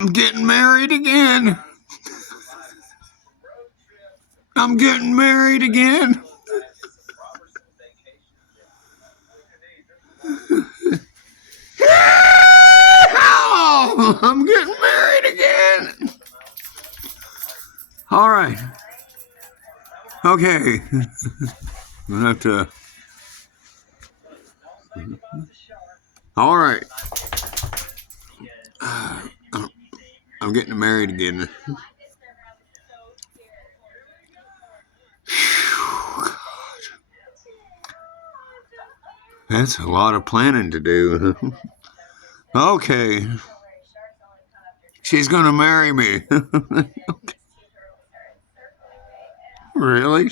I'm getting married again. I'm getting married again. Oh, I'm getting married again. All right. Okay. I'm gonna have to. All right. I'm getting married again. That's a lot of planning to do. Okay. She's gonna marry me. Really?